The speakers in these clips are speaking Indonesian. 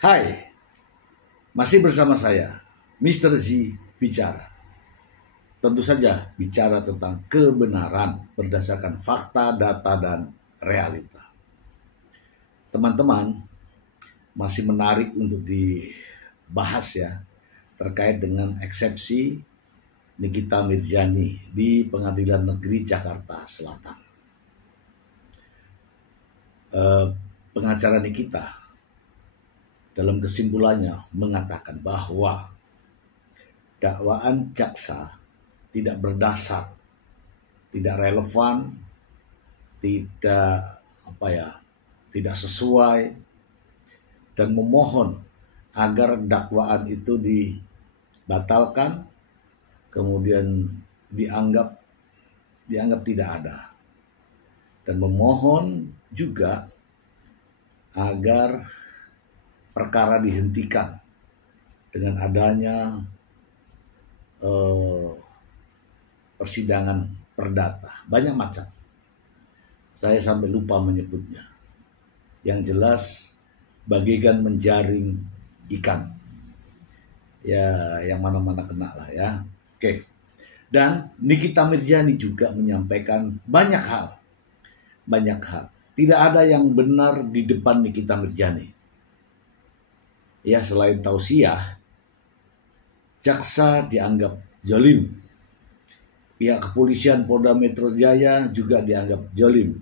Hai, masih bersama saya, Mr. Z Bicara. Tentu saja bicara tentang kebenaran berdasarkan fakta, data, dan realita. Teman-teman, masih menarik untuk dibahas ya, terkait dengan eksepsi Nikita Mirzani di Pengadilan Negeri Jakarta Selatan. Pengacara Nikita dalam kesimpulannya mengatakan bahwa dakwaan jaksa tidak berdasar, tidak relevan, tidak sesuai, dan memohon agar dakwaan itu dibatalkan, kemudian dianggap tidak ada, dan memohon juga agar perkara dihentikan dengan adanya persidangan perdata. Banyak macam, saya sampai lupa menyebutnya. Yang jelas bagaikan menjaring ikan, ya yang mana-mana kena lah ya. Oke. Dan Nikita Mirzani juga menyampaikan banyak hal. Tidak ada yang benar di depan Nikita Mirzani. Ya, selain tausiah, jaksa dianggap zalim. Pihak kepolisian Polda Metro Jaya juga dianggap zalim.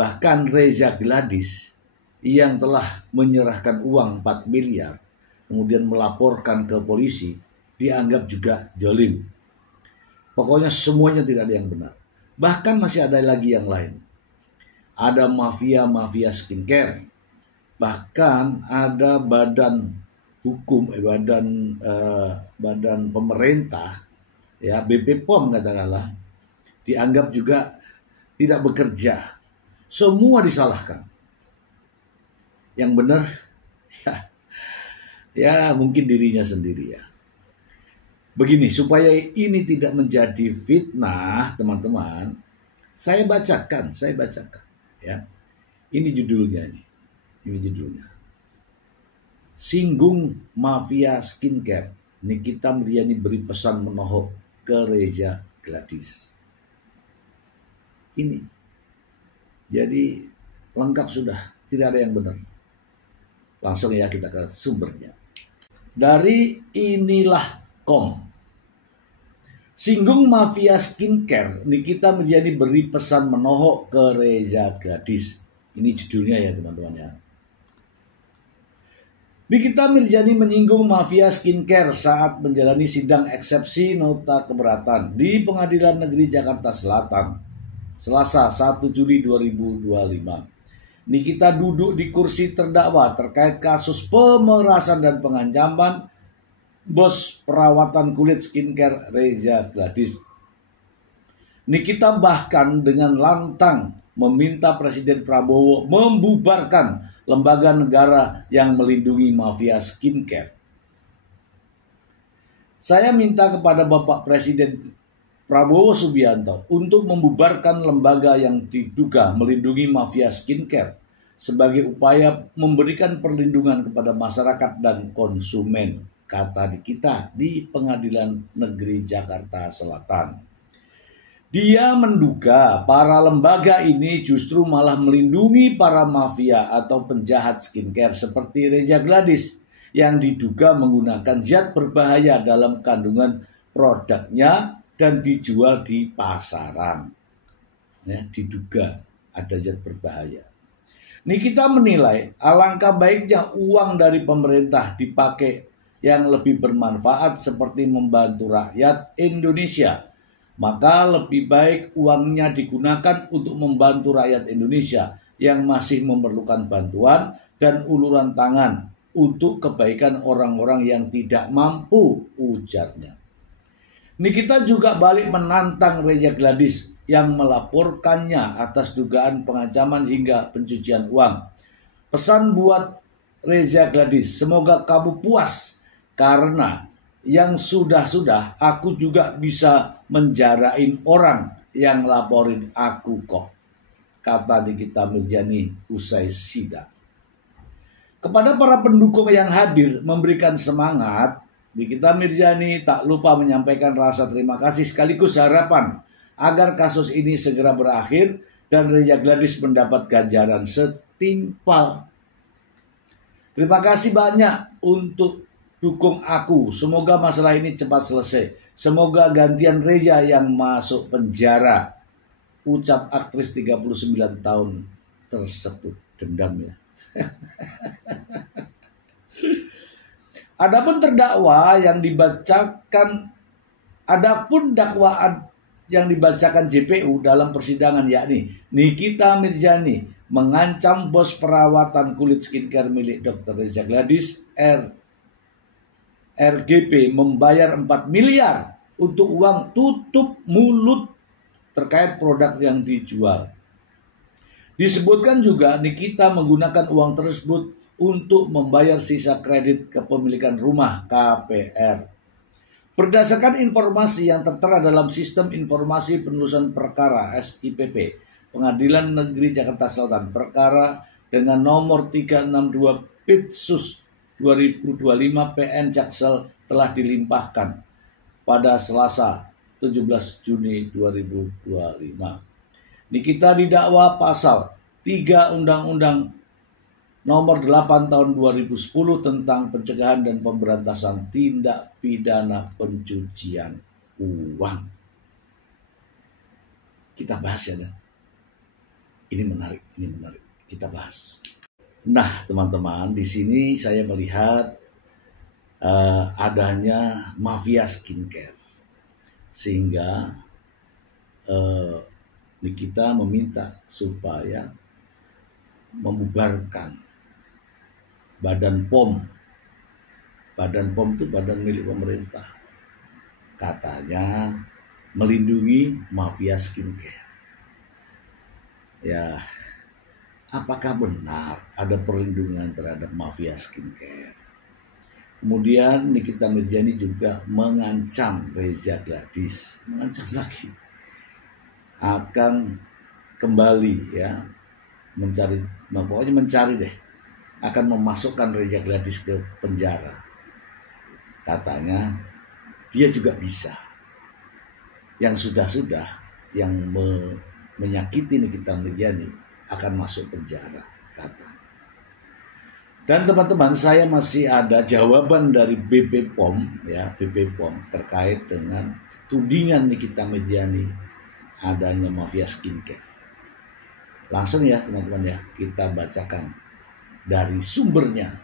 Bahkan Reza Gladys yang telah menyerahkan uang 4 miliar, kemudian melaporkan ke polisi, dianggap juga zalim. Pokoknya semuanya tidak ada yang benar. Bahkan masih ada lagi yang lain. Ada mafia skincare. Bahkan ada badan hukum, badan pemerintah, ya BP POM katakanlah, dianggap juga tidak bekerja. Semua disalahkan. Yang benar, ya mungkin dirinya sendiri ya. Begini, supaya ini tidak menjadi fitnah, teman-teman, saya bacakan, ya. Ini judulnya. Singgung mafia skincare, Nikita Mirzani beri pesan menohok ke Reza Gladys. Ini jadi lengkap sudah, tidak ada yang benar. Langsung ya kita ke sumbernya. Dari inilah.com. Singgung mafia skincare, Nikita Mirzani beri pesan menohok ke Reza Gladys. Ini judulnya ya teman-teman ya. Nikita Mirzani menyinggung mafia skincare saat menjalani sidang eksepsi nota keberatan di Pengadilan Negeri Jakarta Selatan, Selasa 1 Juli 2025. Nikita duduk di kursi terdakwa terkait kasus pemerasan dan pengancaman bos perawatan kulit skincare Reza Gladys. Nikita bahkan dengan lantang meminta Presiden Prabowo membubarkan lembaga negara yang melindungi mafia skincare. Saya minta kepada Bapak Presiden Prabowo Subianto untuk membubarkan lembaga yang diduga melindungi mafia skincare sebagai upaya memberikan perlindungan kepada masyarakat dan konsumen, kata Nikita di Pengadilan Negeri Jakarta Selatan. Dia menduga para lembaga ini justru malah melindungi para mafia atau penjahat skincare seperti Reza Gladys yang diduga menggunakan zat berbahaya dalam kandungan produknya dan dijual di pasaran. Ya, diduga ada zat berbahaya. Nikita menilai alangkah baiknya uang dari pemerintah dipakai yang lebih bermanfaat seperti membantu rakyat Indonesia. Maka lebih baik uangnya digunakan untuk membantu rakyat Indonesia yang masih memerlukan bantuan dan uluran tangan untuk kebaikan orang-orang yang tidak mampu, ujarnya. Nikita juga balik menantang Reza Gladys yang melaporkannya atas dugaan pengancaman hingga pencucian uang. Pesan buat Reza Gladys, semoga kamu puas karena yang sudah-sudah aku juga bisa menjarain orang yang laporin aku kok, kata Nikita Mirzani usai sidang. Kepada para pendukung yang hadir memberikan semangat, Nikita Mirzani tak lupa menyampaikan rasa terima kasih sekaligus harapan agar kasus ini segera berakhir dan Reza Gladys mendapat ganjaran setimpal. Terima kasih banyak untuk dukung aku. Semoga masalah ini cepat selesai. Semoga gantian Reza yang masuk penjara. Ucap aktris 39 tahun tersebut. Dendam ya. Adapun dakwaan yang dibacakan JPU dalam persidangan yakni Nikita Mirzani mengancam bos perawatan kulit skincare milik Dr. Reza Gladys RGP membayar 4 miliar untuk uang tutup mulut terkait produk yang dijual. Disebutkan juga Nikita menggunakan uang tersebut untuk membayar sisa kredit kepemilikan rumah KPR. Berdasarkan informasi yang tertera dalam Sistem Informasi Penelusuran Perkara SIPP, Pengadilan Negeri Jakarta Selatan, perkara dengan nomor 362 Pitsus 2025 PN Jaksel telah dilimpahkan pada Selasa 17 Juni 2025. Nikita didakwa pasal 3 Undang-Undang Nomor 8 tahun 2010 tentang pencegahan dan pemberantasan tindak pidana pencucian uang. Kita bahas ya, Dan. Ini menarik. Kita bahas. Nah, teman-teman, di sini saya melihat adanya mafia skincare. Sehingga Nikita meminta supaya membubarkan Badan POM. Badan POM itu badan milik pemerintah. Katanya melindungi mafia skincare. Ya, apakah benar ada perlindungan terhadap mafia skincare? Kemudian Nikita Mirzani juga mengancam Reza Gladys, mengancam lagi akan kembali ya mencari deh, akan memasukkan Reza Gladys ke penjara. Katanya dia juga bisa. Yang sudah-sudah yang menyakiti Nikita Mirzani akan masuk penjara, kata. Dan teman-teman, saya masih ada jawaban dari BP POM ya, BP POM terkait dengan tudingan Nikita Mirzani adanya mafia skincare. Langsung ya teman-teman ya, kita bacakan dari sumbernya.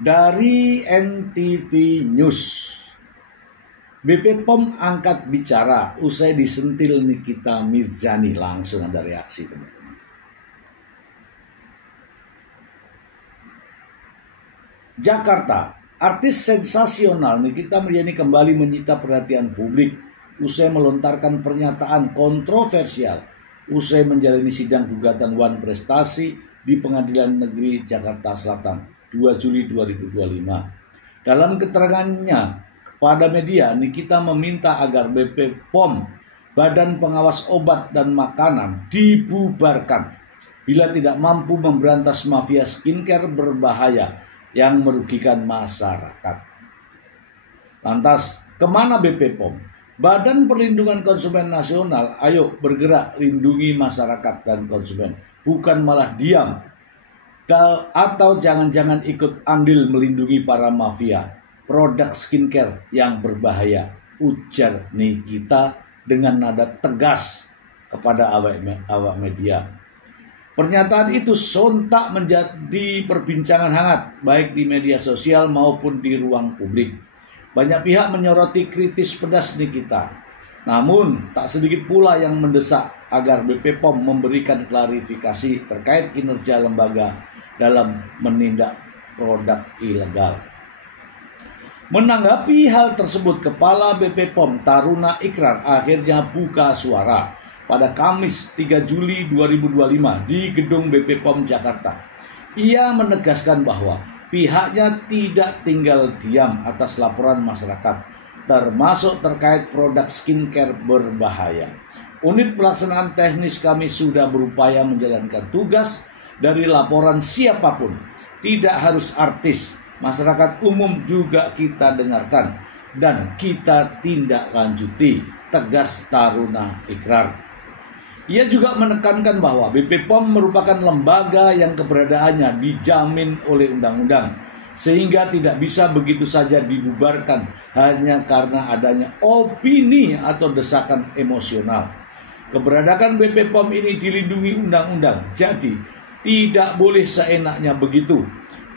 Dari NTV News, BP POM angkat bicara usai disentil Nikita Mirzani. Langsung ada reaksi teman-teman. Jakarta, artis sensasional Nikita Mirzani kembali menyita perhatian publik usai melontarkan pernyataan kontroversial usai menjalani sidang gugatan Wan Prestasi di Pengadilan Negeri Jakarta Selatan 2 Juli 2025. Dalam keterangannya kepada media, Nikita meminta agar BP POM, Badan Pengawas Obat dan Makanan, dibubarkan bila tidak mampu memberantas mafia skincare berbahaya yang merugikan masyarakat. Lantas, kemana BP POM? Badan Perlindungan Konsumen Nasional, ayo bergerak lindungi masyarakat dan konsumen, bukan malah diam atau jangan-jangan ikut andil melindungi para mafia produk skincare yang berbahaya, ujar Nikita dengan nada tegas kepada awak media. Pernyataan itu sontak menjadi perbincangan hangat baik di media sosial maupun di ruang publik. Banyak pihak menyoroti kritis pedas Nikita. Namun, tak sedikit pula yang mendesak agar BP POM memberikan klarifikasi terkait kinerja lembaga dalam menindak produk ilegal. Menanggapi hal tersebut, Kepala BP POM Taruna Ikrar akhirnya buka suara pada Kamis 3 Juli 2025 di Gedung BP POM Jakarta. Ia menegaskan bahwa pihaknya tidak tinggal diam atas laporan masyarakat, termasuk terkait produk skincare berbahaya. Unit pelaksanaan teknis kami sudah berupaya menjalankan tugas dari laporan siapapun. Tidak harus artis, masyarakat umum juga kita dengarkan dan kita tindak lanjuti, tegas Taruna Ikrar. Ia juga menekankan bahwa BP POM merupakan lembaga yang keberadaannya dijamin oleh undang-undang, sehingga tidak bisa begitu saja dibubarkan hanya karena adanya opini atau desakan emosional. Keberadaan BP POM ini dilindungi undang-undang, jadi tidak boleh seenaknya begitu.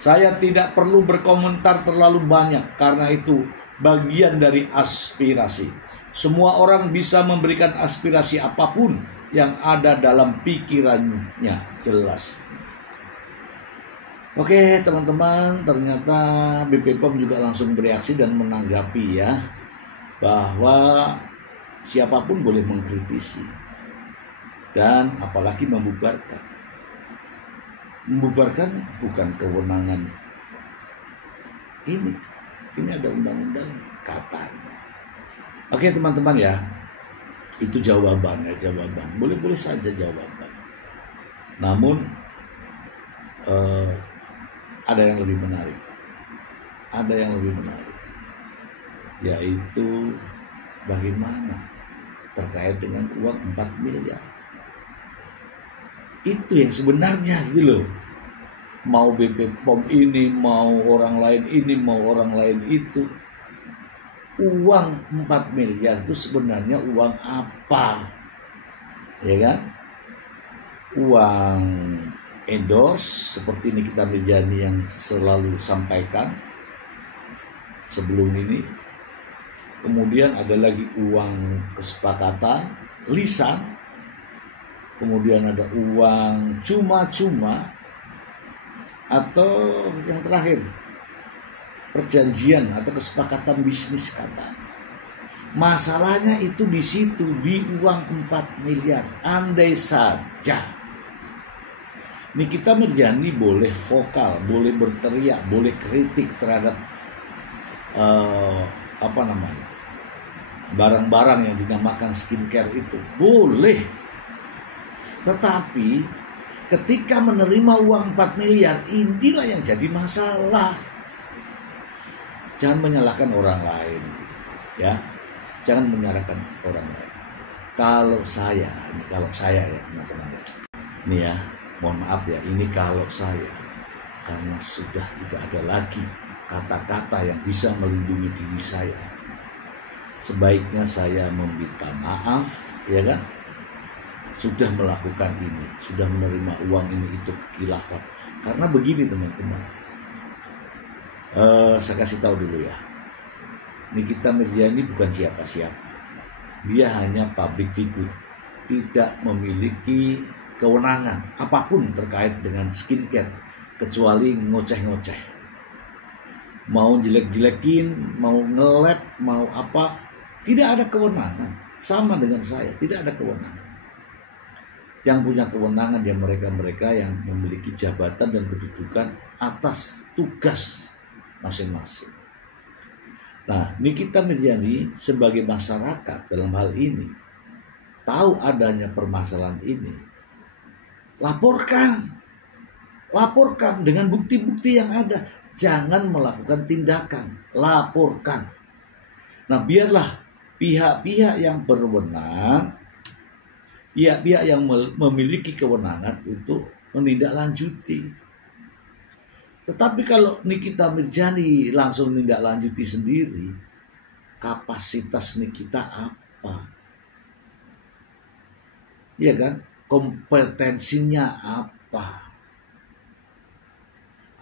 Saya tidak perlu berkomentar terlalu banyak karena itu bagian dari aspirasi. Semua orang bisa memberikan aspirasi apapun yang ada dalam pikirannya, jelas. Oke teman-teman, ternyata BP POM juga langsung bereaksi dan menanggapi ya, bahwa siapapun boleh mengkritisi dan apalagi membubarkan. Membubarkan bukan kewenangan ini ada undang-undang katanya. Oke teman-teman ya, itu jawaban. Boleh-boleh saja jawaban. Namun ada yang lebih menarik. Yaitu bagaimana terkait dengan uang 4 miliar. Itu yang sebenarnya gitu loh. Mau BP POM ini, mau orang lain ini, mau orang lain itu. Uang 4 miliar itu sebenarnya uang apa? Ya kan? Uang endorse seperti Nikita Mirzani yang selalu sampaikan sebelum ini. Kemudian ada lagi uang kesepakatan, lisan. Kemudian ada uang cuma-cuma, atau yang terakhir perjanjian atau kesepakatan bisnis kata. Masalahnya itu di situ, di uang 4 miliar. Andai saja Nikita Mirzani boleh vokal, boleh berteriak, boleh kritik terhadap barang-barang yang dinamakan skincare itu, boleh. Tetapi ketika menerima uang 4 miliar, inilah yang jadi masalah. Jangan menyalahkan orang lain, ya. Jangan menyalahkan orang lain. Kalau saya ya teman-teman. Nih ya, mohon maaf ya, ini kalau saya, karena sudah tidak ada lagi kata-kata yang bisa melindungi diri saya. Sebaiknya saya meminta maaf, ya kan? Sudah melakukan ini, sudah menerima uang ini itu kekhilafan. Karena begini teman-teman, saya kasih tahu dulu ya, Nikita Mirzani bukan siapa-siapa. Dia hanya public figure, tidak memiliki kewenangan apapun terkait dengan skincare kecuali ngoceh-ngoceh. Mau jelek-jelekin, mau nge-lab, mau apa, tidak ada kewenangan. Sama dengan saya, tidak ada kewenangan. Yang punya kewenangan ya mereka-mereka yang memiliki jabatan dan kedudukan atas tugas masing-masing. Nah, Nikita Mirzani sebagai masyarakat dalam hal ini tahu adanya permasalahan ini, laporkan dengan bukti-bukti yang ada. Jangan melakukan tindakan, laporkan. Nah, biarlah pihak-pihak yang berwenang, pihak-pihak yang memiliki kewenangan untuk menindaklanjuti. Tetapi kalau Nikita Mirzani langsung menindaklanjuti sendiri, kapasitas Nikita apa? Iya kan? Kompetensinya apa?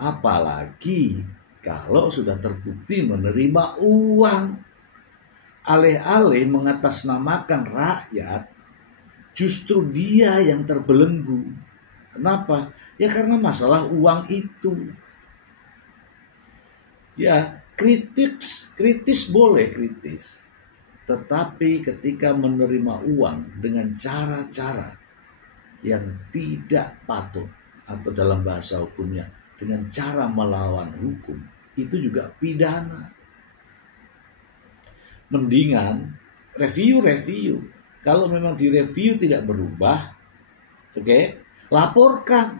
Apalagi kalau sudah terbukti menerima uang, alih-alih mengatasnamakan rakyat, justru dia yang terbelenggu. Kenapa? Ya karena masalah uang itu. Ya, kritis boleh kritis. Tetapi ketika menerima uang dengan cara-cara yang tidak patut, atau dalam bahasa hukumnya dengan cara melawan hukum, itu juga pidana. Mendingan review. Kalau memang direview tidak berubah, laporkan.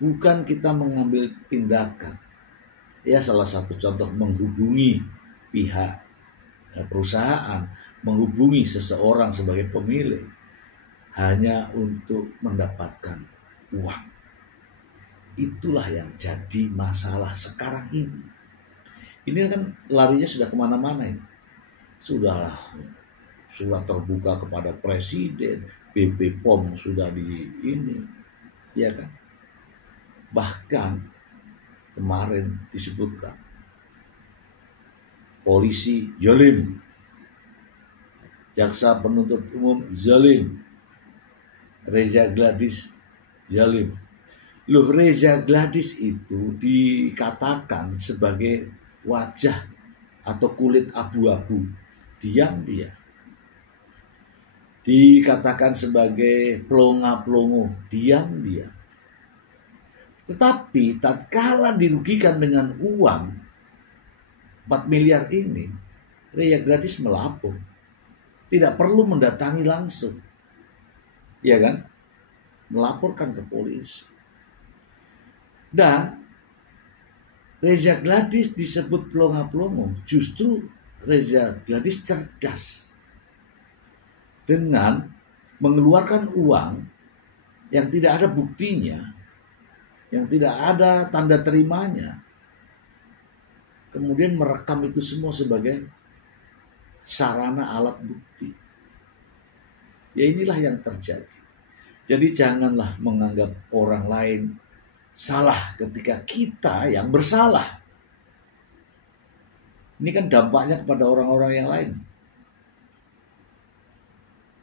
bukan kita mengambil tindakan. Ya, salah satu contoh menghubungi pihak perusahaan, menghubungi seseorang sebagai pemilik hanya untuk mendapatkan uang. Itulah yang jadi masalah sekarang ini. Ini kan larinya sudah kemana-mana ini. Sudah surat terbuka kepada presiden, BP POM sudah di ini, ya kan? Bahkan kemarin disebutkan polisi zalim, jaksa penuntut umum zalim, Reza Gladys zalim. Loh, Reza Gladys itu dikatakan sebagai wajah atau kulit abu-abu, diam dia. Dikatakan sebagai pelongo-pelongo, diam dia. Tetapi tatkala dirugikan dengan uang 4 miliar ini, Reza Gladys melapor. Tidak perlu mendatangi langsung. Ya kan? Melaporkan ke polisi. Dan Reza Gladys disebut pelongo-pelongo, justru Reza Gladys cerdas dengan mengeluarkan uang yang tidak ada buktinya, yang tidak ada tanda terimanya, kemudian merekam itu semua sebagai sarana alat bukti. Ya, inilah yang terjadi. Jadi janganlah menganggap orang lain salah ketika kita yang bersalah. Ini kan dampaknya kepada orang-orang yang lain.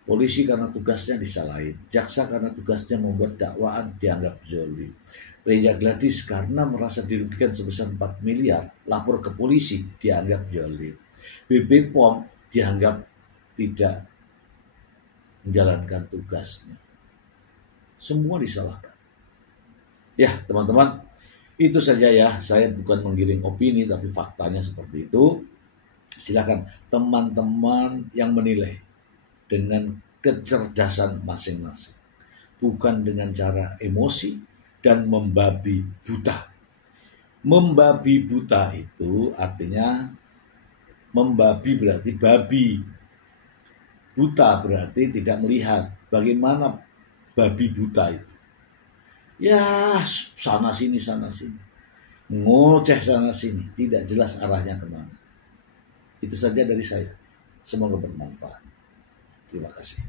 Polisi karena tugasnya disalahin, jaksa karena tugasnya membuat dakwaan dianggap zalim. Reza Gladys karena merasa dirugikan sebesar 4 miliar, lapor ke polisi dianggap zalim. BP POM dianggap tidak menjalankan tugasnya. Semua disalahkan. Ya, teman-teman, itu saja ya. Saya bukan menggiring opini, tapi faktanya seperti itu. Silakan teman-teman yang menilai dengan kecerdasan masing-masing, bukan dengan cara emosi dan membabi buta. Membabi buta itu artinya membabi berarti babi, buta berarti tidak melihat. Bagaimana babi buta itu? Ya, sana sini, ngoceh sana sini, tidak jelas arahnya kemana. Itu saja dari saya. Semoga bermanfaat. Terima kasih.